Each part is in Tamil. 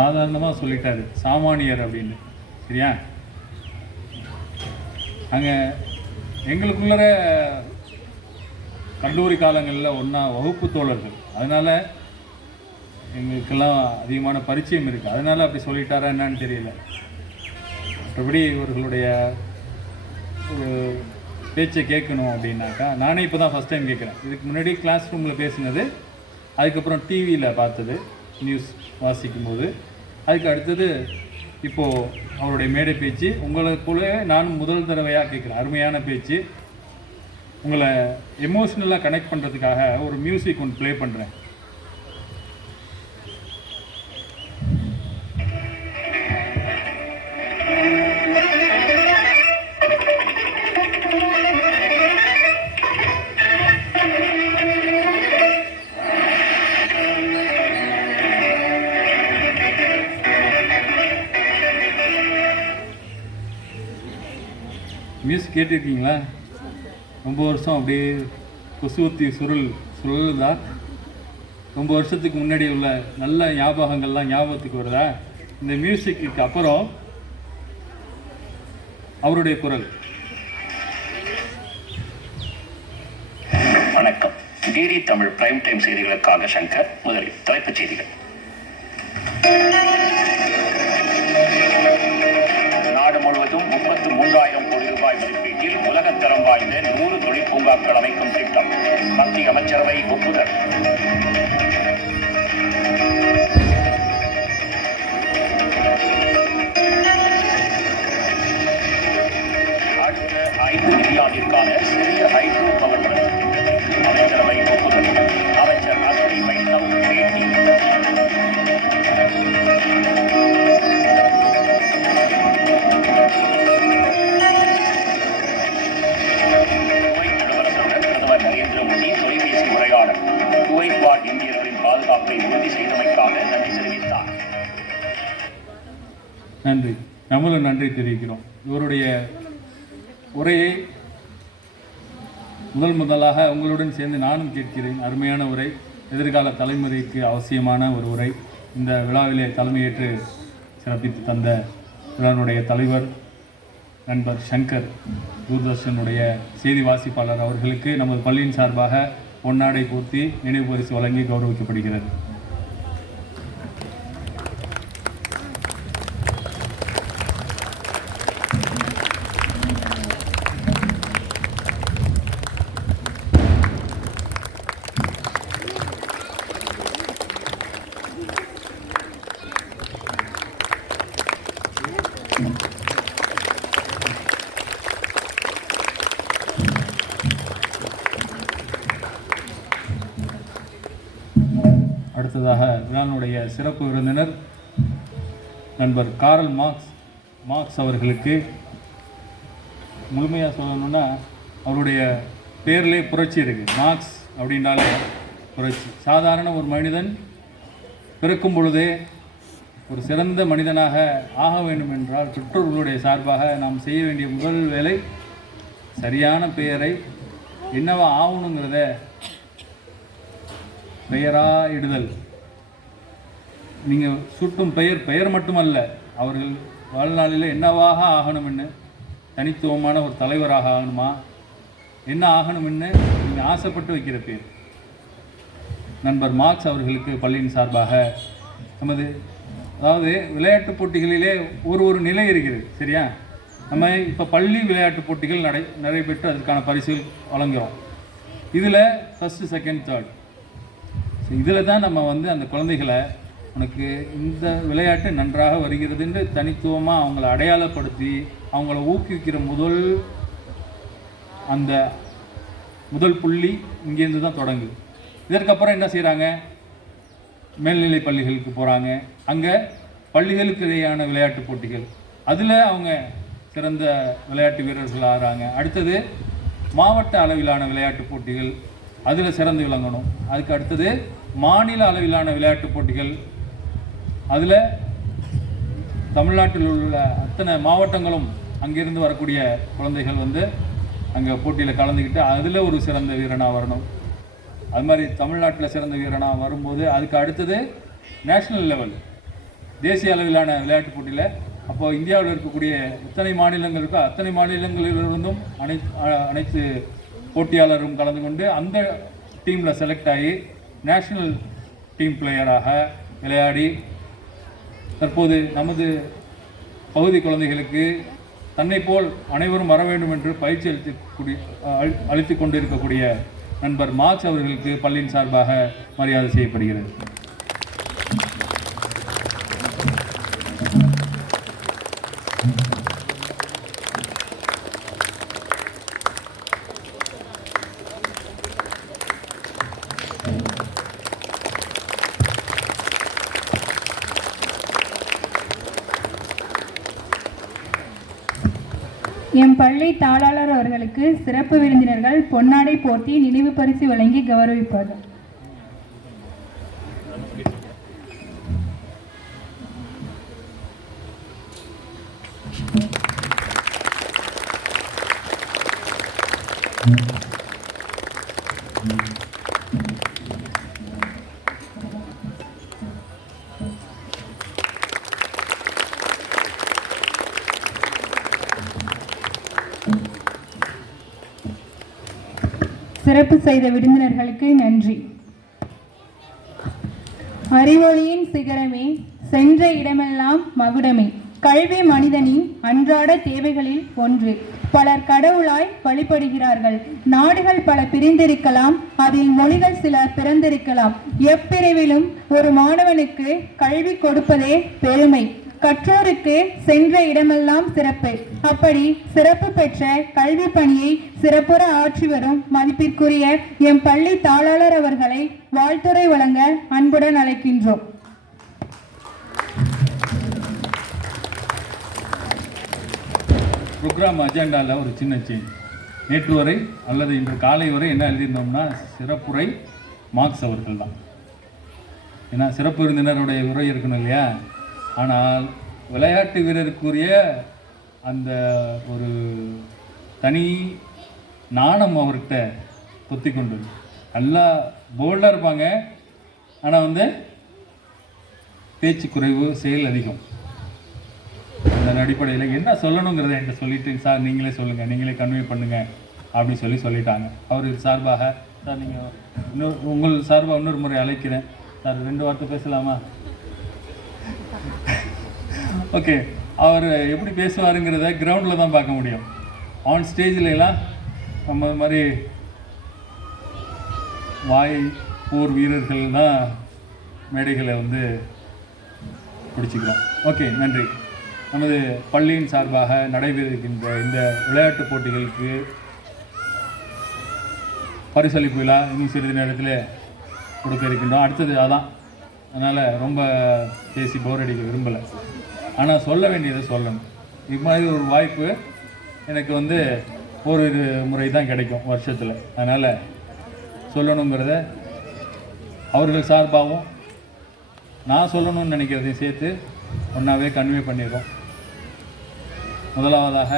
சாதாரணமாக சொல்லிட்டாரு சாமானியர் அப்படின்னு. சரியா? அங்கே எங்களுக்குள்ளர கல்லூரி காலங்களில் ஒன்றா வகுப்பு தோழர்கள், அதனால் எங்களுக்கெல்லாம் அதிகமான பரிச்சயம் இருக்குது. அதனால் அப்படி சொல்லிட்டாரா என்னன்னு தெரியல. மற்றபடி இவர்களுடைய ஒரு பேச்சை கேட்கணும் அப்படின்னாக்கா, நானே இப்போ தான் ஃபஸ்ட் டைம் கேட்குறேன். இதுக்கு முன்னாடி கிளாஸ் ரூமில் பேசினது, அதுக்கப்புறம் டிவியில் பார்த்தது நியூஸ் வாசிக்கும்போது, அதுக்கு அடுத்தது இப்போது அவருடைய மேடை பேச்சு. உங்களை போலவே நானும் முதல் தடவையாக கேட்குறேன். அருமையான பேச்சு. உங்களை எமோஷ்னலாக கனெக்ட் பண்ணுறதுக்காக ஒரு மியூசிக் ஒன்று ப்ளே பண்ணுறேன். மியூசிக் கேட்டிருக்கீங்களா? ரொம்ப வருஷம் அப்படியே கொசுவத்தி சுருளுதா? ரொம்ப வருஷத்துக்கு முன்னாடி உள்ள நல்ல ஞாபகங்கள்லாம் ஞாபகத்துக்கு வருதா? இந்த மியூசிக்கு அப்புறம் அவருடைய குரல். வணக்கம். டிடி தமிழ் பிரைம் டைம் செய்திகளுக்காக சங்கர். முதலில் தலைப்புச் செய்திகள். நாடு முழுவதும் 33,000 கோடி ரூபாய் மதிப்பீட்டில் உலகத்தரம் வாய்ந்த 100 தொழிற்பூங்காக்கள் அமைக்கும் திட்டம் மத்திய அமைச்சரவை ஒப்புதல். அடுத்த 5 நிதியாண்டிற்கான சிறிய ஹைட்ரோ பவர் திட்டத்திற்கு அமைச்சரவை ஒப்புதல். அமைச்சர் அஸ்வினி வைஷ்ணவ் பேட்டி. நன்றி. நம்மளும் நன்றி தெரிவிக்கிறோம். இவருடைய உரையை முதலாக உங்களுடன் சேர்ந்து நானும் கேட்கிறேன். அருமையான உரை, எதிர்கால தலைமுறைக்கு அவசியமான ஒரு உரை. இந்த விழாவிலே தலைமையேற்று சிறப்பித்து தந்த விழாவினுடைய தலைவர் நண்பர் சங்கர், தூர்தர்ஷனுடைய செய்தி வாசிப்பாளர் அவர்களுக்கு நமது பள்ளியின் சார்பாக பொன்னாடை போர்த்தி நினைவு பரிசு வழங்கி கௌரவிக்கப்படுகிறது. அடுத்ததாக விழாவினுடைய சிறப்பு விருந்தினர் நண்பர் கார்ல் மார்க்ஸ் அவர்களுக்கு, முழுமையாக சொல்லணும்னா அவருடைய பேர்லேயே புரட்சி இருக்குது. மார்க்ஸ் அப்படின்னாலே புரட்சி. சாதாரண ஒரு மனிதன் பிறக்கும் பொழுதே ஒரு சிறந்த மனிதனாக ஆக வேண்டும் என்றால் பெற்றோர்களுடைய சார்பாக நாம் செய்ய வேண்டிய முதல் வேலை சரியான பெயரை என்னவா ஆகணுங்கிறத பெயராக இடுதல். நீங்கள் சூட்டும் பெயர் மட்டுமல்ல, அவர்கள் வாழ்நாளில் என்னவாக ஆகணும்னு, தனித்துவமான ஒரு தலைவராக ஆகணுமா, என்ன ஆகணும்னு நீங்கள் ஆசைப்பட்டு வைக்கிற பேர். நண்பர் மார்க்ஸ் அவர்களுக்கு பள்ளியின் சார்பாக நமது, அதாவது விளையாட்டுப் போட்டிகளிலே ஒரு நிலை இருக்கிறது. சரியா? நம்ம இப்போ பள்ளி விளையாட்டுப் போட்டிகள் நடைபெற்று அதற்கான பரிசுகள் வழங்குகிறோம். இதில் ஃபஸ்ட்டு, செகண்ட், தேர்ட், இதில் தான் நம்ம அந்த குழந்தைகளை உனக்கு இந்த விளையாட்டு நன்றாக வருகிறதுன்னு தனித்துவமாக அவங்கள அடையாளப்படுத்தி அவங்கள ஊக்குவிக்கிற முதல் புள்ளி இங்கேருந்து தான் தொடங்குது. இதற்கப்புறம் என்ன செய்கிறாங்க? மேல்நிலை பள்ளிகளுக்கு போகிறாங்க. அங்கே பள்ளிகளுக்கு இடையான விளையாட்டுப் போட்டிகள், அதில் அவங்க சிறந்த விளையாட்டு வீரர்கள் ஆகிறாங்க. அடுத்தது மாவட்ட அளவிலான விளையாட்டுப் போட்டிகள், அதில் சிறந்து விளங்கணும். அதுக்கு அடுத்தது மாநில அளவிலான விளையாட்டுப் போட்டிகள், அதில் தமிழ்நாட்டில் உள்ள அத்தனை மாவட்டங்களும் அங்கிருந்து வரக்கூடிய குழந்தைகள் அங்கே போட்டியில் கலந்துக்கிட்டு அதில் ஒரு சிறந்த வீரனாக வரணும். அது மாதிரி தமிழ்நாட்டில் சிறந்த வீரனாக வரும்போது அதுக்கு அடுத்தது நேஷ்னல் லெவல், தேசிய அளவிலான விளையாட்டுப் போட்டியில் அப்போது இந்தியாவில் இருக்கக்கூடிய எத்தனை மாநிலங்கள் இருக்கோ அத்தனை மாநிலங்களிலிருந்தும் அனைத்து போட்டியாளரும் கலந்து கொண்டு அந்த டீமில் செலக்ட் ஆகி நேஷ்னல் டீம் பிளேயராக விளையாடி தற்போது நமது பகுதி குழந்தைகளுக்கு தன்னை போல் அனைவரும் வர வேண்டும் என்று பயிற்சி அளித்து கொண்டிருக்கக்கூடிய நண்பர் மார்க்ஸ் அவர்களுக்கு பள்ளியின் சார்பாக மரியாதை செய்யப்படுகிறது. எம் பள்ளி தாளாளர் அவர்களுக்கு சிறப்பு விருந்தினர்கள் பொன்னாடை போர்த்தி நினைவு பரிசு வழங்கி கௌரவிப்பார்கள். சிறப்பு செய்த விருந்தினர்களுக்கு நன்றி. அறிவொளியின் சிகரமே, சென்ற இடமெல்லாம் மகுடமே, கல்வி மனிதனின் அன்றாட தேவைகளில் ஒன்று. பலர் கடவுளாய் வழிபடுகிறார்கள். நாடுகள் பல பிரிந்திருக்கலாம், அதில் மொழிகள் சில பிறந்திருக்கலாம். எப்பிரிவிலும் ஒரு மாணவனுக்கு கல்வி கொடுப்பதே பெருமை. கற்றோருக்கு சென்ற இடமெல்லாம் சிறப்பு. அப்படி சிறப்பு பெற்ற கல்வி பணியை சிறப்புற ஆற்றி வரும் மதிப்பிற்குரிய எம் பள்ளி தாளாளர் அவர்களை வாழ்த்துரை வழங்க அன்புடன் அழைக்கின்றோம். ப்ரோக்ராம் அஜெண்டாவில் ஒரு சின்ன சேஞ்ச். நேற்று வரை அல்லது இன்று காலை வரை என்ன எழுதியிருந்தோம்னா சிறப்புரை மார்க்ஸ் அவர்கள் தான். ஏன்னா சிறப்பு விருந்தினருடைய உரை இருக்கணும் இல்லையா. ஆனால் விளையாட்டு வீரருக்குரிய அந்த ஒரு தனி நாணம் அவர்கிட்ட கொத்தி கொண்டு நல்லா போல்டாக இருப்பாங்க. ஆனால் பேச்சு குறைவு, செயல் அதிகம். அதன் அடிப்படையில் என்ன சொல்லணுங்கிறத என்கிட்ட சொல்லிட்டு, சார் நீங்களே சொல்லுங்கள், நீங்களே கன்வே பண்ணுங்கள் அப்படின்னு சொல்லிட்டாங்க. அவருக்கு சார்பாக சார் நீங்கள் உங்கள் சார்பாக இன்னொரு முறை அழைக்கிறேன். சார் 2 வார்த்தை பேசலாமா? ஓகே. அவர் எப்படி பேசுவாருங்கிறத கிரவுண்டில் தான் பார்க்க முடியும். ஆன் ஸ்டேஜிலலாம் நம்ம மாதிரி வாய் போர் வீரர்கள் தான் மேடைகளை பிடிச்சிக்கிறோம். ஓகே, நன்றி. நமது பள்ளியின் சார்பாக நடைபெறுகின்ற இந்த விளையாட்டுப் போட்டிகளுக்கு பரிசளிப்பு விழா இன்னும் சிறிது நேரத்தில் கொடுக்க இருக்கின்றோம். அடுத்தது அதான். அதனால் ரொம்ப பேசி போர் அடிக்க விரும்பலை. ஆனால் சொல்ல வேண்டியதை சொல்லணும். இது மாதிரி ஒரு வாய்ப்பு எனக்கு ஒரு முறை தான் கிடைக்கும் வருஷத்தில். அதனால் சொல்லணுங்கிறத அவர்கள் சார்பாகவும் நான் சொல்லணும்னு நினைக்கிறதையும் சேர்த்து ஒன்றாவே கன்வே பண்ணிடுறோம். முதலாவதாக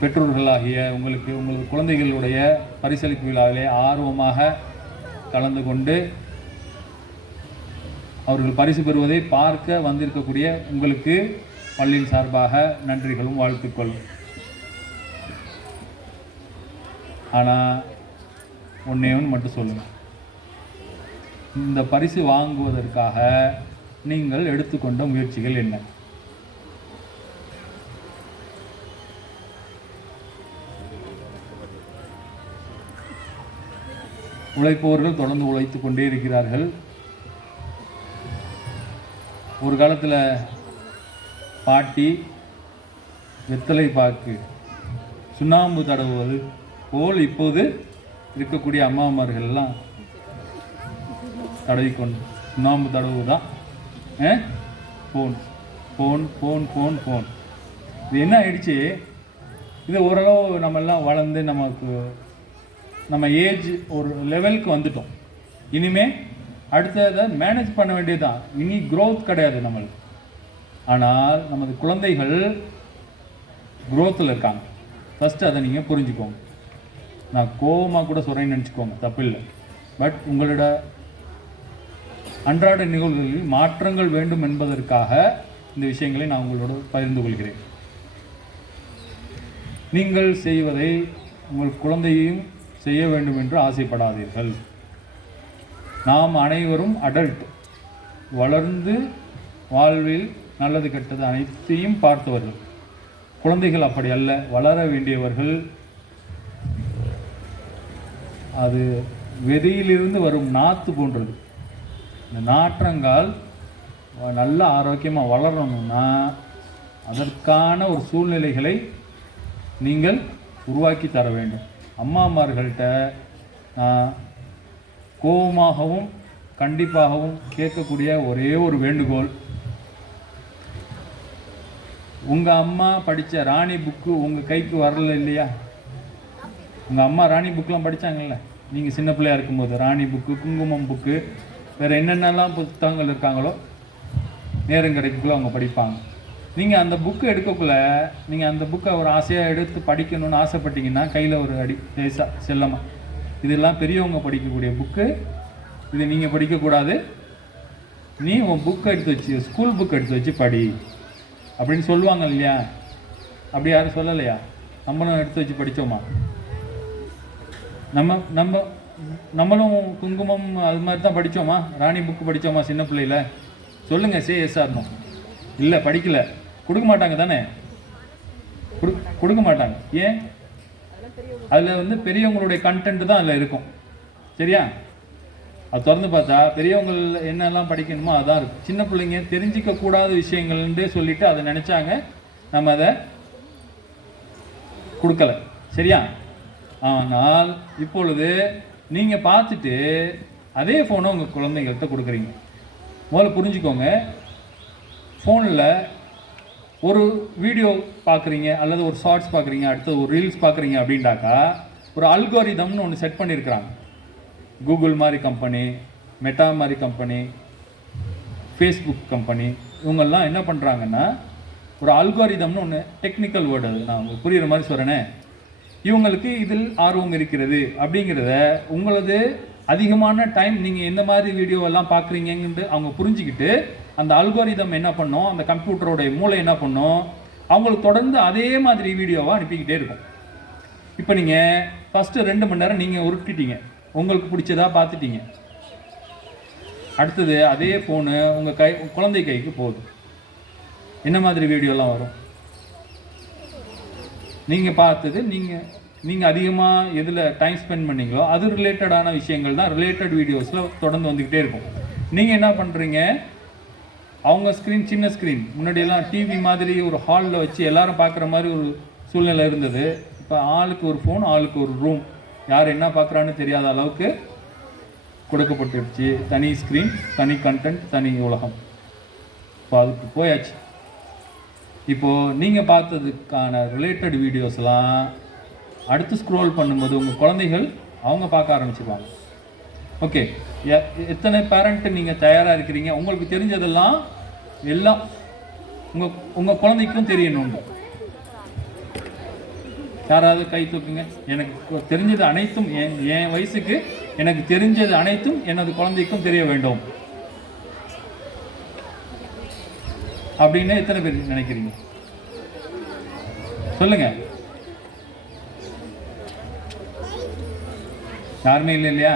பெற்றோர்களாகிய உங்களது குழந்தைகளுடைய பரிசளிப்பு விழாவிலே ஆர்வமாக கலந்து கொண்டு அவர்கள் பரிசு பெறுவதை பார்க்க வந்திருக்கக்கூடிய உங்களுக்கு பள்ளியின் சார்பாக நன்றிகளும் வாழ்த்துக்களும். ஆனால் ஒன்றே மட்டும் சொல்லுங்கள். இந்த பரிசு வாங்குவதற்காக நீங்கள் எடுத்துக்கொண்ட முயற்சிகள் என்ன? உழைப்பவர்கள் தொடர்ந்து உழைத்து கொண்டே இருக்கிறார்கள். ஒரு காலத்தில் பாட்டி வெத்தலை பாக்கு சுண்ணாம்பு தடவுவது போல் இப்போது இருக்கக்கூடிய அம்மாமார்கள்லாம் தடவிக்கொண்டு சுண்ணாம்பு தடவு தான். Phone phone phone phone phone இது என்ன ஆயிடுச்சு? இது ஓரளவு நம்மெல்லாம் வளர்ந்து நம்ம ஏஜ் ஒரு லெவலுக்கு வந்துட்டோம். இனிமேல் அடுத்ததை மேனேஜ் பண்ண வேண்டியதுதான். இனி க்ரோத் கிடையாது நம்மளுக்கு. ஆனால் நமது குழந்தைகள் க்ரோத்தில் இருக்காங்க. ஃபஸ்ட்டு அதை நீங்கள் புரிஞ்சுக்கோங்க. நான் கோபமாக கூட சொல்கிறேன்னு நினச்சிக்கோங்க, தப்பு இல்லை. பட் உங்களோட அன்றாட நிகழ்வுகளில் மாற்றங்கள் வேண்டும் என்பதற்காக இந்த விஷயங்களை நான் உங்களோடு பகிர்ந்து கொள்கிறேன். நீங்கள் செய்வதை உங்கள் குழந்தையையும் செய்ய வேண்டும் என்று ஆசைப்படாதீர்கள். நாம் அனைவரும் அடல்ட், வளர்ந்து வாழ்வில் நல்லது கெட்டது அனைத்தையும் பார்த்தவர்கள். குழந்தைகள் அப்படி அல்ல, வளர வேண்டியவர்கள். அது விதையிலிருந்து வரும் நாற்று போன்றது. இந்த நாற்றங்கால் நல்ல ஆரோக்கியமாக வளரணும்னா அதற்கான ஒரு சூழ்நிலைகளை நீங்கள் உருவாக்கி தர வேண்டும். அம்மாமார்கள்ட்ட நான் கோபமாகவும் கண்டிப்பாகவும் கேட்கக்கூடிய ஒரே ஒரு வேண்டுகோள், உங்கள் அம்மா படித்த ராணி புக்கு உங்கள் கைக்கு வரல இல்லையா? உங்கள் அம்மா ராணி புக்கெலாம் படித்தாங்கல்ல, நீங்கள் சின்ன பிள்ளையாக இருக்கும்போது ராணி புக்கு, குங்குமம் புக்கு, வேறு என்னென்னலாம் புத்தகங்கள் இருக்காங்களோ நேரம் கிடைக்குள்ளே அவங்க படிப்பாங்க. நீங்கள் அந்த புக்கு எடுக்கக்குள்ள நீங்கள் அந்த புக்கை ஒரு ஆசையாக எடுத்து படிக்கணும்னு ஆசைப்பட்டீங்கன்னா கையில் ஒரு அடி லேசாக செல்லமாக, இதெல்லாம் பெரியவங்க படிக்கக்கூடிய புக்கு, இது நீங்கள் படிக்கக்கூடாது, நீ உன் புக்கை எடுத்து வச்சு ஸ்கூல் புக் எடுத்து வச்சு படி அப்படின்னு சொல்லுவாங்க இல்லையா? அப்படி யாரும் சொல்லலையா? நம்மளும் எடுத்து வச்சு படித்தோமா? நம்மளும் குங்குமம் அது மாதிரி தான் படித்தோமா? ராணி புக்கு படித்தோமா சின்ன பிள்ளையில? சொல்லுங்கள், எஸ்ஆர்னோ. இல்லை, படிக்கல. கொடுக்க மாட்டாங்க தானே? கொடுக்க மாட்டாங்க. ஏன்? அதில் பெரியவங்களுடைய கண்டென்ட் தான் அதில் இருக்கும். சரியா? அது திறந்து பார்த்தா பெரியவங்க என்னெல்லாம் படிக்கணுமோ அதான் இருக்கும். சின்ன பிள்ளைங்க தெரிஞ்சிக்க கூடாத விஷயங்கள்ன்றே சொல்லிட்டு அதை நினச்சாங்க, நம்ம அதை கொடுக்கல. சரியா? ஆனால் இப்பொழுது நீங்கள் பார்த்துட்டு அதே ஃபோனை உங்கள் குழந்தைங்கள்ட்ட கொடுக்குறீங்க. முதல்ல புரிஞ்சுக்கோங்க, ஃபோனில் ஒரு வீடியோ பார்க்குறீங்க அல்லது ஒரு ஷார்ட்ஸ் பார்க்குறீங்க, அடுத்தது ஒரு ரீல்ஸ் பார்க்குறீங்க அப்படின்ட்டாக்கா ஒரு அல்கோரிதம்னு ஒன்று செட் பண்ணியிருக்கிறாங்க. கூகுள் மாதிரி கம்பெனி, மெட்டா மாதிரி கம்பெனி, ஃபேஸ்புக் கம்பெனி, இவங்கெல்லாம் என்ன பண்ணுறாங்கன்னா ஒரு அல்கோரிதம்னு ஒன்று, டெக்னிக்கல் வேர்டு அது, நான் புரிகிற மாதிரி சொல்கிறேனே, இவங்களுக்கு இதில் ஆர்வம் இருக்கிறது அப்படிங்கிறத உங்களது அதிகமான டைம் நீங்கள் எந்த மாதிரி வீடியோவெல்லாம் பார்க்குறீங்கன்னு அவங்க புரிஞ்சுக்கிட்டு அந்த அல்கோரிதம் என்ன பண்ணோம், அந்த கம்ப்யூட்டரோடைய மூளை என்ன பண்ணோம், அவங்களுக்கு தொடர்ந்து அதே மாதிரி வீடியோவாக அனுப்பிக்கிட்டே இருக்கும். இப்போ நீங்கள் ஃபஸ்ட்டு 2 மணி நேரம் நீங்கள் உருட்டிட்டீங்க, உங்களுக்கு பிடிச்சதா பார்த்துட்டீங்க. அடுத்தது அதே ஃபோனு உங்கள் குழந்தை கைக்கு போகுது. என்ன மாதிரி வீடியோலாம் வரும்? நீங்கள் பார்த்தது, நீங்கள் அதிகமாக எதில் டைம் ஸ்பெண்ட் பண்ணீங்களோ அது ரிலேட்டடான விஷயங்கள் தான் ரிலேட்டட் வீடியோஸில் தொடர்ந்து வந்துக்கிட்டே இருக்கும். நீங்கள் என்ன பண்ணுறீங்க, அவங்க ஸ்க்ரீன் சின்ன ஸ்க்ரீன், முன்னாடியெல்லாம் டிவி மாதிரி ஒரு ஹாலில் வச்சு எல்லாரும் பார்க்குற மாதிரி ஒரு சூழ்நிலை இருந்தது. இப்போ ஆளுக்கு ஒரு ஃபோன், ஆளுக்கு ஒரு ரூம், யார் என்ன பார்க்குறான்னு தெரியாத அளவுக்கு கொடுக்கப்பட்டுடுச்சு. தனி ஸ்க்ரீன், தனி கண்டென்ட், தனி உலகம். இப்போ அதுக்கு போயாச்சு. இப்போது நீங்கள் பார்த்ததுக்கான ரிலேட்டட் வீடியோஸ்லாம் அடுத்து ஸ்க்ரோல் பண்ணும்போது உங்கள் குழந்தைகள் அவங்க பார்க்க ஆரம்பிச்சிருவாங்க. ஓகே, எத்தனை பேரண்ட்டு நீங்கள் தயாராக இருக்கிறீங்க? உங்களுக்கு தெரிஞ்சதெல்லாம் எல்லாம் உங்கள் குழந்தைக்கும் தெரியணும். யாராவது கை தூக்குங்க. எனக்கு தெரிஞ்சது அனைத்தும், என் வயசுக்கு எனக்கு தெரிஞ்சது அனைத்தும் எனது குழந்தைக்கும் தெரிய வேண்டும் அப்படின்னு எத்தனை பேர் நினைக்கிறீங்க? சொல்லுங்க. யாருமே இல்லை இல்லையா?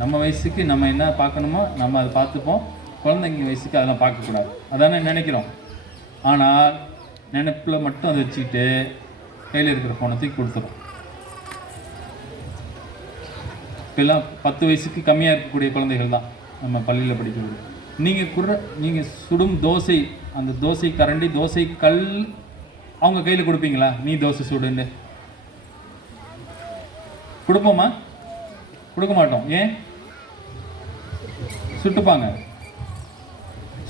நம்ம வயசுக்கு நம்ம என்ன பார்க்கணுமோ நம்ம அதை பார்த்துப்போம். குழந்தைங்க வயசுக்கு அதெல்லாம் பார்க்கக்கூடாது, அதானே நினைக்கிறோம். ஆனால் நினைப்பில் மட்டும் அதை வச்சுக்கிட்டு கையில் இருக்கிற ஃபோனை தூக்கி கொடுத்துரும். இப்போல்லாம் 10 வயசுக்கு கம்மியாக இருக்கக்கூடிய குழந்தைகள் தான் நம்ம பள்ளியில் படிக்கக்கூடிய. நீங்கள் சுடும் தோசை, அந்த தோசை கரண்டி, தோசை கல் அவங்க கையில் கொடுப்பீங்களா? நீ தோசை சுடுன்னு கொடுப்போமா? கொடுக்க மாட்டோம். ஏன்?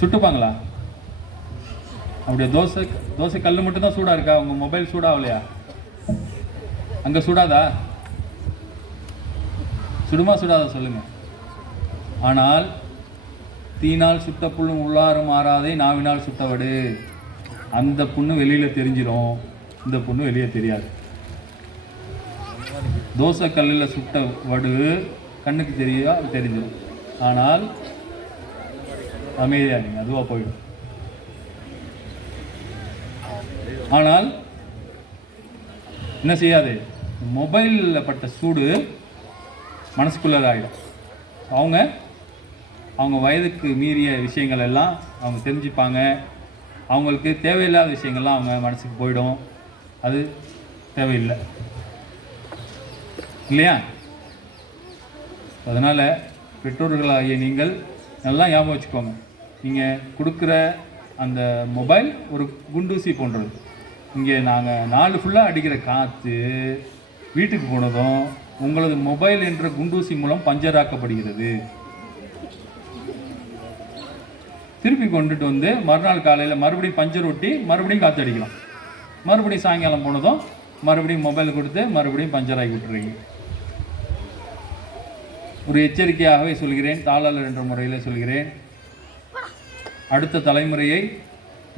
சுட்டுப்பாங்களா? அப்படியே தோசை கல் மட்டும் தான் சூடாக இருக்கா? உங்கள் மொபைல் சூடாகலையா? அங்கே சூடாதா? சுடாதா சொல்லுங்கள். ஆனால் தீனால் சுட்ட புண்ணும் உள்ளாரும் மாறாதே நாவினால் சுட்டவடு. அந்த புண்ணு வெளியில் தெரிஞ்சிடும், இந்த புண்ணு வெளியே தெரியாது. தோசை கல்லில் சுட்ட வடு கண்ணுக்கு தெரிஞ்சிடும். ஆனால் அமைதியாக இருங்க, அதுவாக போயிடும். ஆனால் என்ன செய்யாது, மொபைலில் பட்ட சூடு மனசுக்குள்ளே ஆகிடும். அவங்க வயதுக்கு மீறிய விஷயங்கள் எல்லாம் அவங்க தெரிஞ்சுப்பாங்க. அவங்களுக்கு தேவையில்லாத விஷயங்கள்லாம் அவங்க மனசுக்கு போயிடும். அது தேவையில்லை இல்லையா? அதனால் பெற்றோர்களாகிய நீங்கள் நல்லா ஞாபகம் வச்சுக்கோங்க, நீங்கள் கொடுக்குற அந்த மொபைல் ஒரு குண்டூசி போன்றது. இங்கே நாங்கள் நாள் ஃபுல்லாக அடிக்கிற காற்று வீட்டுக்கு போனதும் உங்களது மொபைல் என்ற குண்டூசி மூலம் பஞ்சராக்கப்படுகிறது. திருப்பி கொண்டுட்டு வந்து மறுநாள் காலையில் மறுபடியும் பஞ்சர் ஒட்டி மறுபடியும் காற்று அடிக்கலாம். மறுபடியும் சாயங்காலம் போனதும் மறுபடியும் மொபைல் கொடுத்து மறுபடியும் பஞ்சராகி விட்டுறீங்க. ஒரு எச்சரிக்கையாகவே சொல்கிறேன், தாளாளர் என்ற முறையில் சொல்கிறேன். அடுத்த தலைமுறையை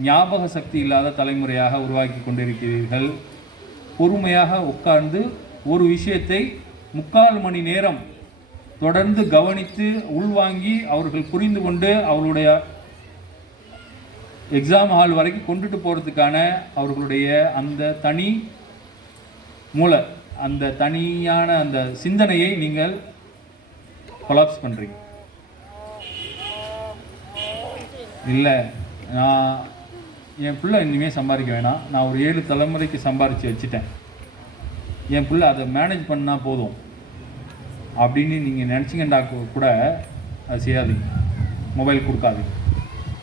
ஞாபக சக்தி இல்லாத தலைமுறையாக உருவாக்கி கொண்டிருக்கிறீர்கள். பொறுமையாக உட்கார்ந்து ஒரு விஷயத்தை 3/4 மணி நேரம் தொடர்ந்து கவனித்து உள்வாங்கி அவர்கள் புரிந்து கொண்டு அவர்களுடைய எக்ஸாம் ஹால் வரைக்கும் கொண்டுட்டு போகிறதுக்கான அவர்களுடைய அந்த தனி மூளை, அந்த தனியான அந்த சிந்தனையை நீங்கள் கொலாப்ஸ் பண்ணுறீங்க. இல்லை, நான் என் பிள்ளை இனிமேல் சம்பாதிக்க வேணாம், நான் ஒரு 7 தலைமுறைக்கு சம்பாதிச்சு வச்சுட்டேன், என் பிள்ளை அதை மேனேஜ் பண்ணால் போதும் அப்படின்னு நீங்கள் நினச்சிங்கண்டா கூட அது செய்யாதீங்க, மொபைல் கொடுக்காதீங்க.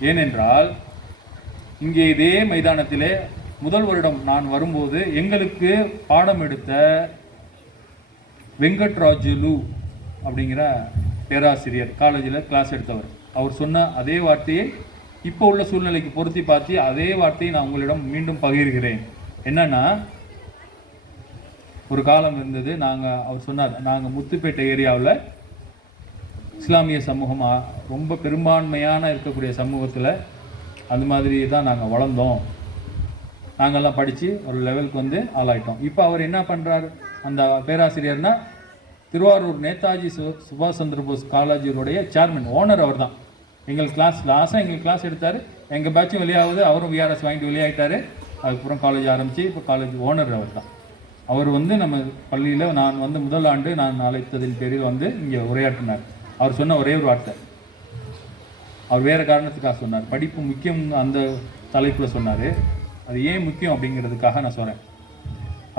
ஏனென்றால் இங்கே இதே மைதானத்திலே முதல் வருடம் நான் வரும்போது எங்களுக்கு பாடம் எடுத்த வெங்கட்ராஜுலு அப்படிங்கிற பேராசிரியர், காலேஜில் கிளாஸ் எடுத்தவர், அவர் சொன்ன அதே வார்த்தையை இப்போ உள்ள சூழ்நிலைக்கு பொருத்தி பார்த்து அதே வார்த்தையை நான் உங்களிடம் மீண்டும் பகிர்கிறேன். என்னன்னா, ஒரு காலம் இருந்தது, அவர் சொன்னார், நாங்கள் முத்துப்பேட்டை ஏரியாவில் இஸ்லாமிய சமூகம் ரொம்ப பெரும்பான்மையான இருக்கக்கூடிய சமூகத்தில் அந்த மாதிரி தான் நாங்கள் வளர்ந்தோம், நாங்கள்லாம் படித்து ஒரு லெவலுக்கு வந்து ஆளாயிட்டோம். இப்போ அவர் என்ன பண்ணுறார், அந்த பேராசிரியர்னா திருவாரூர் நேதாஜி சுபாஷ் சந்திர போஸ் காலேஜுடைய சேர்மன், ஓனர் அவர் தான். எங்கள் கிளாஸ் எடுத்தார், எங்கள் பேட்சும் வெளியாகுது, அவரும் விஆர்எஸ் வாங்கிட்டு வெளியாகிட்டார். அதுக்கப்புறம் காலேஜ் ஆரம்பித்து இப்போ காலேஜ் ஓனர் அவர் தான். அவர் வந்து நம்ம பள்ளியில் நான் வந்து முதல் ஆண்டு நான் அழைத்ததின் பேரில் வந்து இங்கே உரையாற்றினார். அவர் சொன்ன ஒரே ஒரு வார்த்தை, அவர் வேறு காரணத்துக்காக சொன்னார், படிப்பு முக்கியம் அந்த தலைப்பில் சொன்னார். அது ஏன் முக்கியம் அப்படிங்கிறதுக்காக நான் சொல்கிறேன்.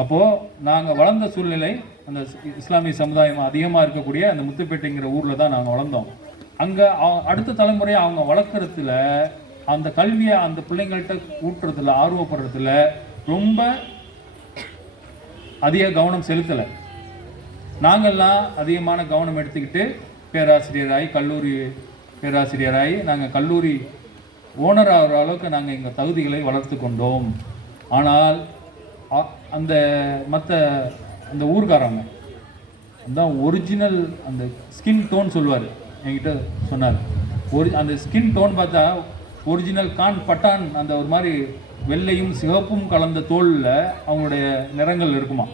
அப்போது நாங்கள் வளர்ந்த சூழ்நிலை அந்த இஸ்லாமிய சமுதாயம் அதிகமாக இருக்கக்கூடிய அந்த முத்துப்பேட்டைங்கிற ஊரில் தான் நாங்கள் வளர்ந்தோம். அங்கே அடுத்த தலைமுறையை அவங்க வளர்க்குறதுல, அந்த கல்வியை அந்த பிள்ளைங்கள்ட்ட ஊட்டுறதுல, ஆர்வப்படுறதுல ரொம்ப அதிக கவனம் செலுத்தலை. நாங்கள்லாம் அதிகமான கவனம் எடுத்துக்கிட்டு பேராசிரியராகி, கல்லூரி பேராசிரியராகி, நாங்கள் கல்லூரி ஓனர் ஆகிற அளவுக்கு நாங்கள் எங்கள் தகுதிகளை வளர்த்து கொண்டோம். ஆனால் அந்த மற்ற அந்த ஊர்காரங்க அதுதான் ஒரிஜினல் அந்த ஸ்கின் டோன் சொல்லுவார், என்கிட்ட சொன்னார். அந்த ஸ்கின் டோன் பார்த்தா ஒரிஜினல் பட்டான் அந்த ஒரு மாதிரி வெள்ளையும் சிவப்பும் கலந்த தோலில் அவங்களுடைய நிறங்கள் இருக்குமா.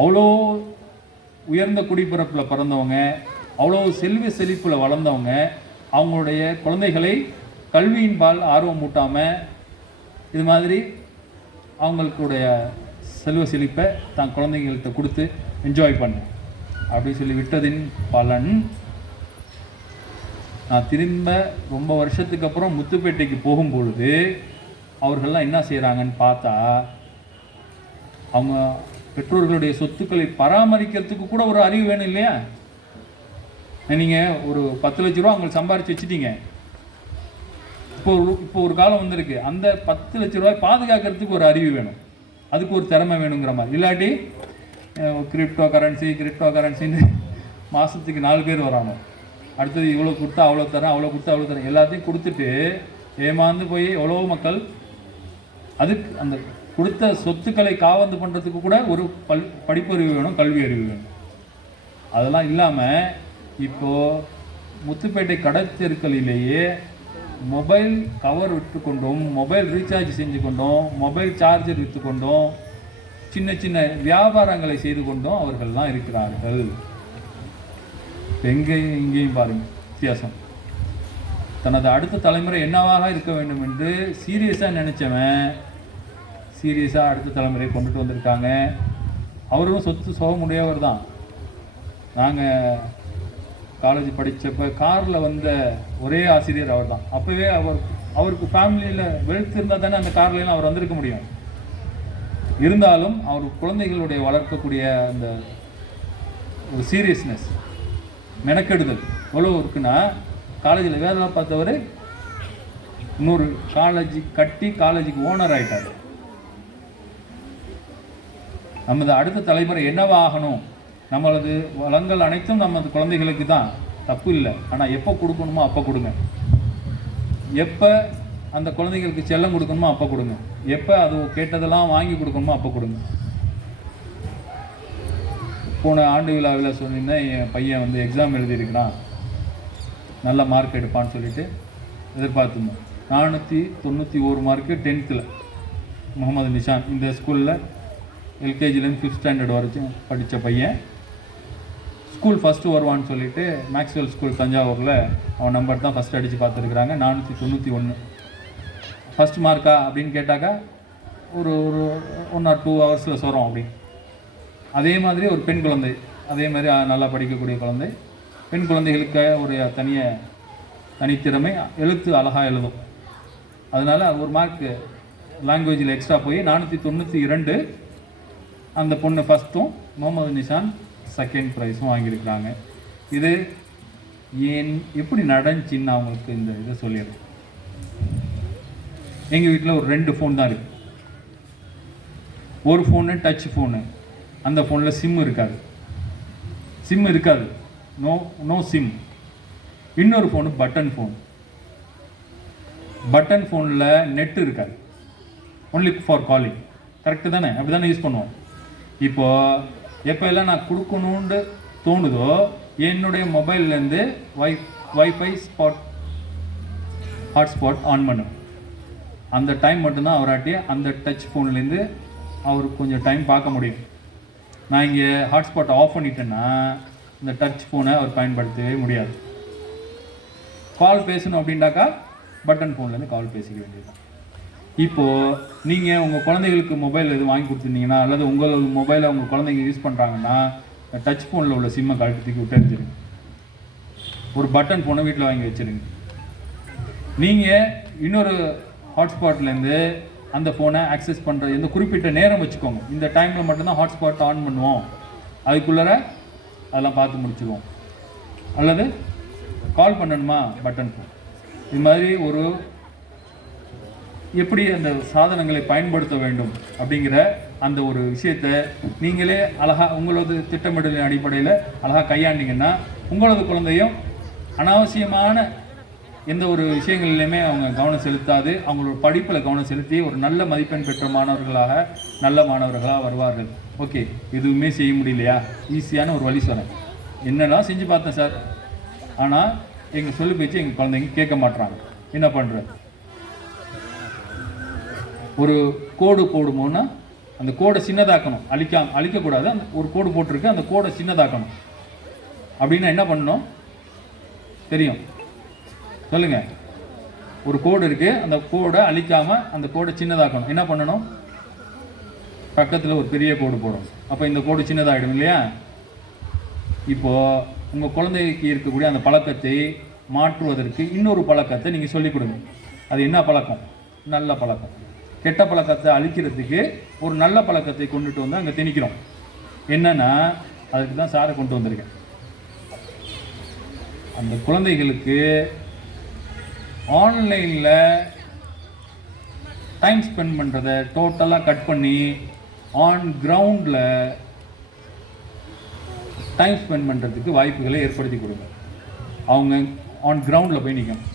அவ்வளோ உயர்ந்த குடிப்பிறப்பில் பிறந்தவங்க, அவ்வளோ செல்வ செழிப்பில் வளர்ந்தவங்க, அவங்களுடைய குழந்தைகளை கல்வியின்பால் ஆர்வம் மூட்டாமல் இது மாதிரி அவங்களுடைய செல்வ செழிப்பை தான் குழந்தைங்கள்கிட்ட கொடுத்து என்ஜாய் பண்ணேன் அப்படின்னு சொல்லி விட்டதின் பலன், நான் திரும்ப ரொம்ப வருஷத்துக்கு அப்புறம் முத்துப்பேட்டைக்கு போகும்பொழுது அவர்கள்லாம் என்ன செய்கிறாங்கன்னு பார்த்தா, அவங்க பெற்றோர்களுடைய சொத்துக்களை பராமரிக்கிறதுக்கு கூட ஒரு அறிவு வேணும் இல்லையா? நீங்கள் ஒரு 10 லட்ச ரூபா அவங்களுக்கு சம்பாரித்து வச்சுட்டீங்க. இப்போ ஒரு காலம் வந்திருக்கு, அந்த 10 லட்ச ரூபாய் பாதுகாக்கிறதுக்கு ஒரு அறிவு வேணும், அதுக்கு ஒரு திறமை வேணுங்கிற மாதிரி. இல்லாட்டி கிரிப்டோ கரன்சின்னு மாதத்துக்கு 4 பேர் வராங்க. அடுத்தது இவ்வளோ கொடுத்தா அவ்வளோ தரேன், அவ்வளோ கொடுத்தா அவ்வளோ தரேன், எல்லாத்தையும் கொடுத்துட்டு ஏமாந்து போய் எவ்வளோ மக்கள் அதுக்கு அந்த கொடுத்த சொத்துக்களை காவந்து பண்ணுறதுக்கு கூட ஒரு படிப்பறிவு வேணும், கல்வி அறிவு வேணும். அதெல்லாம் இல்லாமல் இப்போது முத்துப்பேட்டை கடத்தெருக்களிலேயே மொபைல் கவர் விற்றுக்கொண்டும், மொபைல் ரீசார்ஜ் செஞ்சு கொண்டோம், மொபைல் சார்ஜர் விற்று கொண்டோம், சின்ன சின்ன வியாபாரங்களை செய்து கொண்டும் அவர்கள்லாம் இருக்கிறார்கள். எங்கேயும் இங்கேயும் பாருங்கள் வித்தியாசம். தனது அடுத்த தலைமுறை என்னவாக இருக்க வேண்டும் என்று சீரியஸாக நினச்சவன் சீரியஸாக அடுத்த தலைமுறையை கொண்டுட்டு வந்திருக்காங்க. அவரும் சொத்து சோகமுடையவர் தான். நாங்கள் காலேஜ் படித்தப்போ காரில் வந்த ஒரே ஆசிரியர் அவர் தான். அப்போவே அவருக்கு ஃபேமிலியில் வெல்த் இருந்தால் தானே அந்த கார்லாம் அவர் வந்திருக்க முடியும். இருந்தாலும் அவர் குழந்தைகளுடைய வளர்க்கக்கூடிய அந்த ஒரு சீரியஸ்னஸ், மெனக்கெடுதல் எவ்வளோ இருக்குன்னா, காலேஜில் வேலை பார்த்தவர் இன்னொரு காலேஜ் கட்டி காலேஜுக்கு ஓனர் ஆகிட்டார். நமது அடுத்த தலைமுறை என்னவாகணும், நம்மளது வளங்கள் அனைத்தும் நமது குழந்தைகளுக்கு தான், தப்பு இல்லை. ஆனால் எப்போ கொடுக்கணுமோ அப்போ கொடுங்க. எப்போ அந்த குழந்தைகளுக்கு செல்லம் கொடுக்கணுமோ அப்போ கொடுங்க. எப்போ அது கேட்டதெல்லாம் வாங்கி கொடுக்கணுமோ அப்போ கொடுங்க. போன ஆண்டு விழாவில் சொன்னீங்கன்னா, என் பையன் வந்து எக்ஸாம் எழுதியிருக்கிறான், நல்ல மார்க் எடுப்பான்னு சொல்லிட்டு எதிர்பார்த்துருந்தோம். 491 மார்க்கு 10th முகமது நிஷான். இந்த ஸ்கூலில் எல்கேஜிலேருந்து 5th ஸ்டாண்டர்ட் வரைக்கும் படித்த பையன். ஸ்கூல் ஃபஸ்ட்டு வருவான்னு சொல்லிட்டு மேக்ஸ்வெல் ஸ்கூல் தஞ்சாவூரில் அவன் நம்பர் தான் ஃபஸ்ட்டு அடித்து பார்த்துருக்குறாங்க. 491 ஃபஸ்ட் மார்க்கா அப்படின்னு கேட்டாக்கா ஒரு 1 or 2 ஹவர்ஸில் சொல்கிறோம் அப்படின்னு. அதே மாதிரி ஒரு பெண் குழந்தை, அதே மாதிரி நல்லா படிக்கக்கூடிய குழந்தை. பெண் குழந்தைகளுக்கு ஒரு தனித்திறமை, எழுத்து அழகாக எழுதும். அதனால் ஒரு மார்க்கு லாங்குவேஜில் எக்ஸ்ட்ரா போய் 492 அந்த பொண்ணு ஃபஸ்ட்டும் முகமது நிஷான் செகண்ட் ப்ரைஸும் வாங்கியிருக்கிறாங்க. இது எப்படி நடந்துச்சின்னு அவங்களுக்கு இந்த இதை சொல்லிடுறேன். எங்கள் வீட்டில் ஒரு 2 ஃபோன் தான் இருக்குது. ஒரு ஃபோனு டச் ஃபோனு, அந்த ஃபோனில் சிம் இருக்காது, நோ சிம். இன்னொரு ஃபோனு பட்டன் ஃபோன். பட்டன் ஃபோனில் நெட்டு இருக்காது, ஒன்லி ஃபார் காலிங். கரெக்டு தானே? அப்படி தானே யூஸ் பண்ணுவோம். இப்போது எப்போ எல்லாம் நான் கொடுக்கணுன்னு தோணுதோ என்னுடைய மொபைல்லேருந்து வைஃபை ஹாட்ஸ்பாட் ஆன் பண்ணும். அந்த டைம் மட்டும்தான் அவராட்டி அந்த டச் ஃபோன்லேருந்து அவருக்கு கொஞ்சம் டைம் பார்க்க முடியும். நான் இங்கே ஹாட்ஸ்பாட் ஆஃப் பண்ணிட்டேன்னா இந்த டச் ஃபோனை அவர் பயன்படுத்தவே முடியாது. கால் பேசணும் அப்படின்னாக்கா பட்டன் ஃபோன்லேருந்து கால் பேசிக்க வேண்டியது. இப்போது நீங்கள் உங்கள் குழந்தைகளுக்கு மொபைல் எதுவும் வாங்கி கொடுத்துருந்தீங்கன்னா, அல்லது உங்களோட மொபைலை உங்கள் குழந்தைங்க யூஸ் பண்ணுறாங்கன்னா, டச் ஃபோனில் உள்ள சிம்மை கழட்டி விட்டு எரிஞ்சிருங்க. ஒரு பட்டன் ஃபோனை வீட்டில் வாங்கி வச்சுருங்க. நீங்கள் இன்னொரு ஹாட்ஸ்பாட்லேருந்து அந்த ஃபோனை ஆக்சஸ் பண்ணுற எந்த குறிப்பிட்ட நேரம் வச்சுக்கோங்க. இந்த டைமில் மட்டும்தான் ஹாட்ஸ்பாட் ஆன் பண்ணுவோம், அதுக்குள்ளே அதெல்லாம் பார்த்து முடிச்சுக்குவோம். அல்லது கால் பண்ணணுமா பட்டன் ஃபோன். இது மாதிரி ஒரு எப்படி அந்த சாதனங்களை பயன்படுத்த வேண்டும் அப்படிங்கிற அந்த ஒரு விஷயத்தை நீங்களே அழகாக உங்களது திட்டமிடலின் அடிப்படையில் அழகாக கையாண்டிங்கன்னா உங்களது குழந்தையும் அனாவசியமான எந்த ஒரு விஷயங்கள்லையுமே அவங்க கவனம் செலுத்தாது, அவங்களோட படிப்பில் கவனம் செலுத்தி ஒரு நல்ல மதிப்பெண் பெற்ற நல்ல மாணவர்களாக வருவார்கள். ஓகே, எதுவுமே செய்ய முடியலையா? ஈஸியான ஒரு வழி சொல்கிறேன். என்னெல்லாம் செஞ்சு பார்த்தேன் சார், ஆனால் எங்கள் சொல்லி பேச்சு எங்கள் குழந்தைங்க கேட்க மாட்டுறாங்க. என்ன பண்ணுற? ஒரு கோடு போடுமோன்னா அந்த கோடை சின்னதாக்கணும், அழிக்கக்கூடாது. அந்த ஒரு கோடு போட்டிருக்கு, அந்த கோடை சின்னதாக்கணும். அப்படின்னா என்ன பண்ணணும் தெரியும்? சொல்லுங்கள். ஒரு கோடு இருக்குது, அந்த கோடை அழிக்காமல் அந்த கோடை சின்னதாக்கணும். என்ன பண்ணணும்? பக்கத்தில் ஒரு பெரிய கோடு போடணும். அப்போ இந்த கோடு சின்னதாகிடும் இல்லையா? இப்போது உங்கள் குழந்தைக்கு இருக்கக்கூடிய அந்த பழக்கத்தை மாற்றுவதற்கு இன்னொரு பழக்கத்தை நீங்கள் சொல்லிக் கொடுங்க. அது என்ன பழக்கம்? நல்ல பழக்கம். கெட்ட பழக்கத்தை அழிக்கிறதுக்கு ஒரு நல்ல பழக்கத்தை கொண்டுட்டு வந்து அங்கே திணிக்கிறோம். என்னென்னா, அதுக்கு தான் சாரை கொண்டு வந்திருக்கேன். அந்த குழந்தைகளுக்கு ஆன்லைனில் டைம் ஸ்பெண்ட் பண்ணுறதை டோட்டலாக கட் பண்ணி ஆன் கிரவுண்டில் டைம் ஸ்பெண்ட் பண்ணுறதுக்கு வாய்ப்புகளை ஏற்படுத்தி கொடுங்க. அவங்க ஆன் கிரவுண்டில் போய் நிற்கணும்.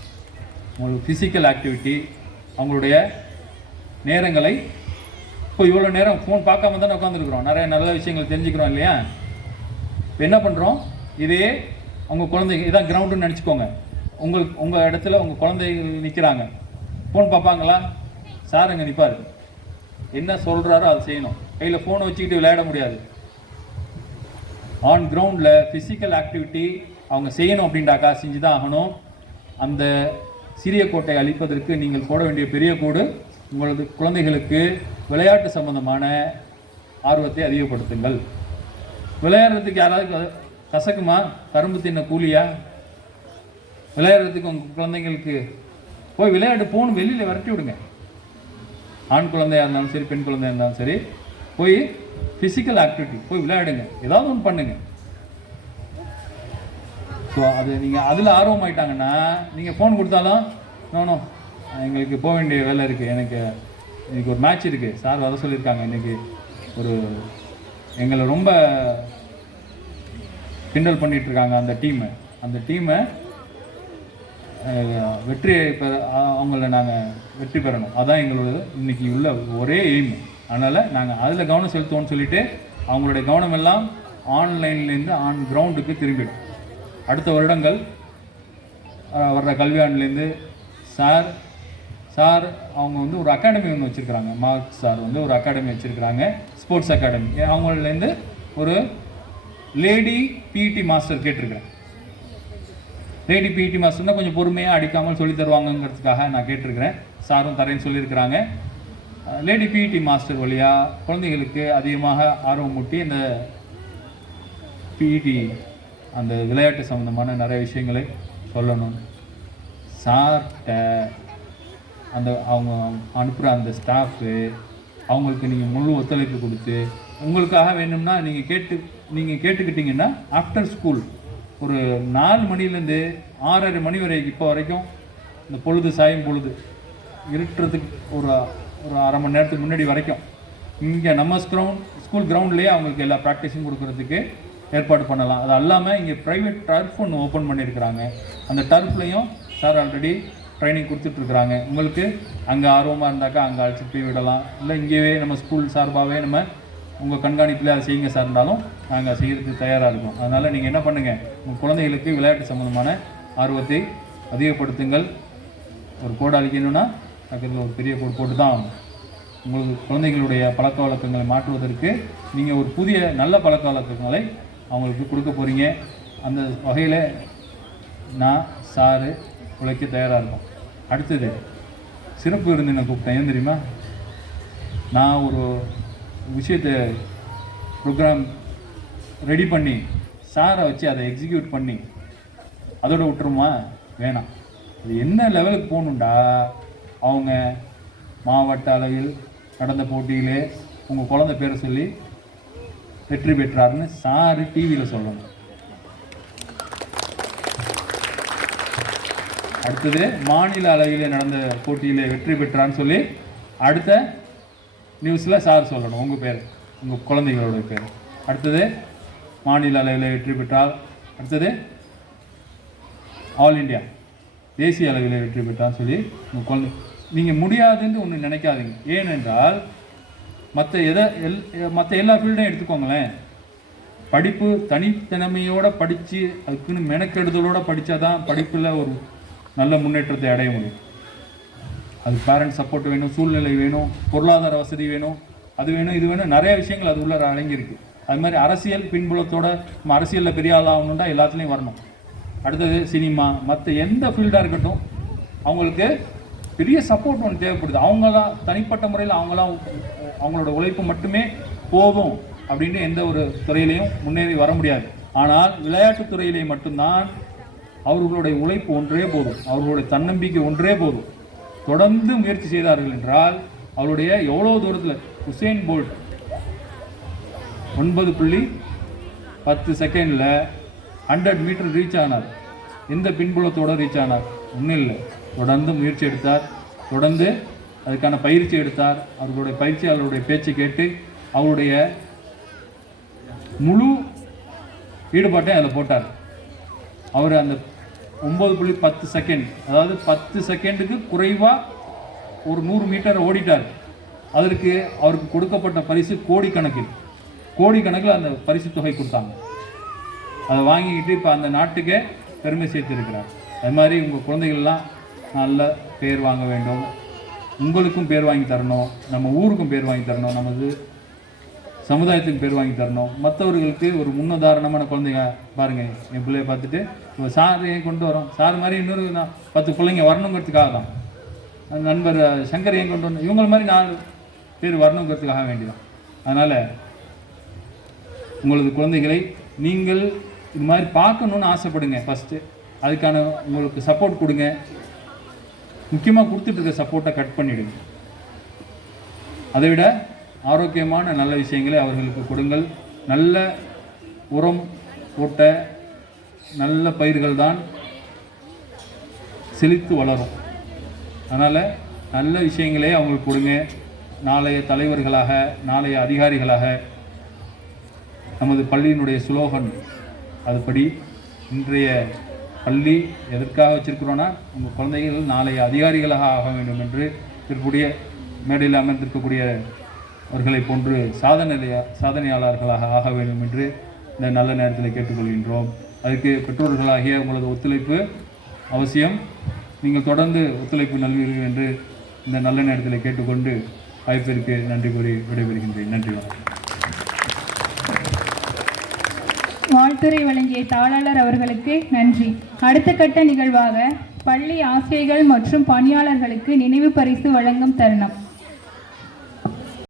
உங்களுக்கு ஃபிசிக்கல் ஆக்டிவிட்டி, அவங்களுடைய நேரங்களை இப்போ இவ்வளோ நேரம் ஃபோன் பார்க்காம தானே உட்காந்துருக்குறோம், நிறைய நல்ல விஷயங்கள் தெரிஞ்சுக்கிறோம் இல்லையா? இப்போ என்ன பண்ணுறோம்? இதே அவங்க குழந்தைங்க இதான் கிரவுண்டுன்னு நினச்சிக்கோங்க. உங்கள் இடத்துல உங்கள் குழந்தைகள் நிற்கிறாங்க, ஃபோன் பார்ப்பாங்களா? சார் அங்கே நிற்பார், என்ன சொல்கிறாரோ அதை செய்யணும். கையில் ஃபோனை வச்சுக்கிட்டு விளையாட முடியாது. ஆன் கிரவுண்டில் ஃபிசிக்கல் ஆக்டிவிட்டி அவங்க செய்யணும் அப்படின்டாக்கா செஞ்சு தான் ஆகணும். அந்த சிறிய கோட்டை அழிப்பதற்கு நீங்கள் போட வேண்டிய பெரிய கோடு உங்களது குழந்தைகளுக்கு விளையாட்டு சம்பந்தமான ஆர்வத்தை அதிகப்படுத்துங்கள். விளையாடுறதுக்கு யாராவது கசக்குமா? கரும்பு தின்ன கூலியா? விளையாடுறதுக்கு உங்கள் குழந்தைங்களுக்கு போய் விளையாட்டு போகணும், வெளியில் விரட்டி விடுங்க. ஆண் குழந்தையாக இருந்தாலும் சரி, பெண் குழந்தையாக இருந்தாலும் சரி, போய் ஃபிசிக்கல் ஆக்டிவிட்டி போய் விளையாடுங்க, ஏதாவது ஒன்று பண்ணுங்கள். ஸோ அது நீங்கள் அதில் ஆர்வமாயிட்டாங்கன்னா நீங்கள் ஃபோன் கொடுத்தாலும் நோ எங்களுக்கு போக வேண்டிய வேலை இருக்குது, எனக்கு ஒரு மேட்ச் இருக்குது, சார் வர சொல்லியிருக்காங்க, இன்றைக்கி ஒரு எங்களை ரொம்ப கிண்டல் பண்ணிகிட்ருக்காங்க அந்த டீமை வெற்றியை பெற அவங்கள நாங்கள் வெற்றி பெறணும், அதான் எங்களோட இன்றைக்கி உள்ள ஒரே எய்ம். அதனால் நாங்கள் அதில் கவனம் செலுத்துவோம்னு சொல்லிவிட்டு அவங்களுடைய கவனம் எல்லாம் ஆன்லைன்லேருந்து கிரவுண்டுக்கு திரும்பிடும். அடுத்த வருடங்கள் வர்ற கல்வியாண்டுலேருந்து சார் அவங்க வந்து ஒரு அகாடமி ஒன்று வச்சுருக்கிறாங்க. மார்க் சார் வந்து ஒரு அகாடமி வச்சுருக்கிறாங்க, ஸ்போர்ட்ஸ் அகாடமி. அவங்கள்லேருந்து ஒரு லேடி பிஇடி மாஸ்டர் கேட்டிருக்கிறேன். லேடி பிஇடி மாஸ்டர்னால் கொஞ்சம் பொறுமையாக அடிக்காமல் சொல்லி தருவாங்கங்கிறதுக்காக நான் கேட்டிருக்கிறேன். சாரும் தரேன்னு சொல்லியிருக்கிறாங்க. லேடி பிஇடி மாஸ்டர் வழியாக குழந்தைகளுக்கு அதிகமாக ஆர்வம் மூட்டி இந்த பிஇடி அந்த விளையாட்டு சம்மந்தமான நிறைய விஷயங்களை சொல்லணும். சார்கிட்ட அவங்க அனுப்புகிற அந்த ஸ்டாஃபு அவங்களுக்கு நீங்கள் முழு ஒத்துழைப்பு கொடுத்து உங்களுக்காக வேணும்னா நீங்கள் கேட்டுக்கிட்டிங்கன்னா ஆஃப்டர் ஸ்கூல் ஒரு 4 மணிலேருந்து 6:30 மணி வரைக்கும் இப்போ வரைக்கும் இந்த பொழுது சாயும் பொழுது இருட்டுறதுக்கு ஒரு அரை மணி நேரத்துக்கு முன்னாடி வரைக்கும் இங்கே நம்ம ஸ்கூல் கிரவுண்ட்லேயே அவங்களுக்கு எல்லா ப்ராக்டிஸும் கொடுக்கறதுக்கு ஏற்பாடு பண்ணலாம். அது இல்லாமல் இங்கே ப்ரைவேட் டர்ஃப் ஒன்று ஓப்பன் பண்ணியிருக்கிறாங்க. அந்த டர்ஃப்லையும் சார் ஆல்ரெடி ட்ரைனிங் கொடுத்துட்ருக்குறாங்க. உங்களுக்கு அங்கே ஆர்வமாக இருந்தாக்கா அங்கே அழைச்சிட்டு போய் விடலாம், இல்லை இங்கேயே நம்ம ஸ்கூல் சார்பாகவே நம்ம உங்கள் கண்காணிப்பில் அதை செய்யுங்க சார் இருந்தாலும் நாங்கள் செய்கிறதுக்கு தயாராக இருக்கோம். அதனால் நீங்கள் என்ன பண்ணுங்கள், உங்கள் குழந்தைகளுக்கு விளையாட்டு சம்மந்தமான ஆர்வத்தை அதிகப்படுத்துங்கள். ஒரு கோடு அளிக்கணும்னா பக்கத்தில் ஒரு பெரிய கோடு போட்டு தான் ஆகணும். உங்களுக்கு குழந்தைகளுடைய பழக்க வழக்கங்களை மாற்றுவதற்கு நீங்கள் ஒரு புதிய நல்ல பழக்க வழக்கங்களை அவங்களுக்கு கொடுக்க போகிறீங்க. அந்த வகையில் நான் சாரு உழைக்க தயாராக இருக்கும். அடுத்தது சிறப்பு விருந்தினை கூப்பிட்டேன். ஏன் தெரியுமா? நான் ஒரு விஷயத்தை ப்ரோக்ராம் ரெடி பண்ணி சாரை வச்சு அதை எக்ஸிக்யூட் பண்ணி அதோட விட்டுருமா? வேணாம். அது என்ன லெவலுக்கு போகணுண்டா, அவங்க மாவட்ட அளவில் நடந்த போட்டியிலே உங்கள் குழந்தை பேரை சொல்லி வெற்றி பெற்றாருன்னு சாரு டிவியில் சொல்லணும். அடுத்தது மாநில அளவிலே நடந்த போட்டியில் வெற்றி பெற்றான்னு சொல்லி அடுத்த நியூஸில் சார் சொல்லணும் உங்கள் பேர், உங்கள் குழந்தைகளோட பேர். அடுத்தது மாநில அளவில் வெற்றி பெற்றால், அடுத்தது ஆல் இண்டியா தேசிய அளவில் வெற்றி பெற்றான்னு சொல்லி உங்கள் குழந்தை. நீங்கள் முடியாதுன்னு ஒன்று நினைக்காதீங்க. ஏனென்றால் மற்ற எல்லா ஃபீல்டையும் எடுத்துக்கோங்களேன். படிப்பு தனித்திறமையோடு படித்து அதுக்குன்னு மெனக்கெடுதலோடு படித்தா தான் படிப்பில் ஒரு நல்ல முன்னேற்றத்தை அடைய முடியும். அது பேரண்ட்ஸ் சப்போர்ட் வேணும், சூழ்நிலை வேணும், பொருளாதார வசதி வேணும், அது வேணும், இது வேணும், நிறைய விஷயங்கள் அது உள்ள அடங்கியிருக்கு. அது மாதிரி அரசியல் பின்புலத்தோட நம்ம அரசியலில் பெரிய ஆள் ஆகணுன்னா எல்லாத்துலேயும் வரணும். அடுத்தது சினிமா, மற்ற எந்த ஃபீல்டாக இருக்கட்டும் அவங்களுக்கு பெரிய சப்போர்ட் ஒன்று தேவைப்படுது. அவங்களாம் தனிப்பட்ட முறையில் அவங்களோட உழைப்பு மட்டுமே போதும் அப்படின்னு எந்த ஒரு துறையிலையும் முன்னேறி வர முடியாது. ஆனால் விளையாட்டுத் துறையிலே மட்டும்தான் அவர்களுடைய உழைப்பு ஒன்றே போதும், அவர்களுடைய தன்னம்பிக்கை ஒன்றே போதும். தொடர்ந்து முயற்சி செய்தார்கள் என்றால் அவருடைய எவ்வளோ தூரத்தில் உசேன் போல்ட் 9.10 செகண்டில் 100 மீட்டர் ரீச் ஆனார். எந்த பின்புலத்தோடு ரீச் ஆனார்? ஒன்றும் இல்லை, தொடர்ந்து முயற்சி எடுத்தார், தொடர்ந்து அதுக்கான பயிற்சி எடுத்தார். அவர்களுடைய பயிற்சியாளருடைய பேச்சை கேட்டு அவருடைய முழு ஈடுபாட்டையும் அதில் போட்டார். அவர் அந்த 9.10 செகண்ட், அதாவது 10 செகண்டுக்கு குறைவாக ஒரு 100 மீட்டர் ஓடிட்டார். அதற்கு அவருக்கு கொடுக்கப்பட்ட பரிசு கோடிக்கணக்கில் அந்த பரிசு தொகை கொடுத்தாங்க. அதை வாங்கிக்கிட்டு இப்போ அந்த நாட்டுக்கே பெருமை சேர்த்திருக்கிறார். அது மாதிரி உங்கள் குழந்தைகள்லாம் நல்ல பேர் வாங்க வேண்டும், உங்களுக்கும் பேர் வாங்கி தரணும், நம்ம ஊருக்கும் பேர் வாங்கி தரணும், நமது சமுதாயத்துக்கு பேர் வாங்கி தரணும், மற்றவர்களுக்கு ஒரு முன்னுதாரணமான குழந்தைங்க பாருங்கள். என் பிள்ளைய பார்த்துட்டு இப்போ சார் ஏன் கொண்டு வரோம், சார் மாதிரி இன்னொரு 10 பிள்ளைங்க வரணுங்கிறதுக்காக தான். நண்பர் சங்கர் ஏன் கொண்டு வரணும், இவங்கள மாதிரி 4 பேர் வரணுங்கிறதுக்காக வேண்டிதான். அதனால் உங்களது குழந்தைகளை நீங்கள் இது மாதிரி பார்க்கணுன்னு ஆசைப்படுங்க. ஃபஸ்ட்டு அதுக்கான உங்களுக்கு சப்போர்ட் கொடுங்க. முக்கியமாக கொடுத்துட்ருக்க சப்போர்ட்டை கட் பண்ணிவிடுங்க. அதை விட ஆரோக்கியமான நல்ல விஷயங்களை அவர்களுக்கு கொடுங்கள். நல்ல உரம் போட்ட நல்ல பயிர்கள் தான் செழித்து வளரும். அதனால் நல்ல விஷயங்களே அவங்களுக்கு கொடுங்க. நாளைய தலைவர்களாக, நாளைய அதிகாரிகளாக, நமது பள்ளியினுடைய ஸ்லோகன் அதுபடி இன்றைய பள்ளி எதற்காக வச்சிருக்கிறோன்னா, உங்கள் குழந்தைகள் நாளைய அதிகாரிகளாக ஆக வேண்டும் என்று இருக்கக்கூடிய மேடையில் அமர்ந்திருக்கக்கூடிய அவர்களை போன்று சாதனையாளர்களாக ஆக வேண்டும் என்று இந்த நல்ல நேரத்தில் கேட்டுக்கொள்கின்றோம். அதுக்கு பெற்றோர்களாகிய உங்களது ஒத்துழைப்பு அவசியம். நீங்கள் தொடர்ந்து ஒத்துழைப்பு நல்வீர்கள் என்று இந்த நல்ல நேரத்தில் கேட்டுக்கொண்டு வாய்ப்பிற்கு நன்றி கூறி விடைபெறுகின்றேன். நன்றி, வணக்கம். வாழ்த்துரை வழங்கிய தாளாளர் அவர்களுக்கு நன்றி. அடுத்த கட்ட நிகழ்வாக பள்ளி ஆசிரியர்கள் மற்றும் பணியாளர்களுக்கு நினைவு பரிசு வழங்கும் தருணம்.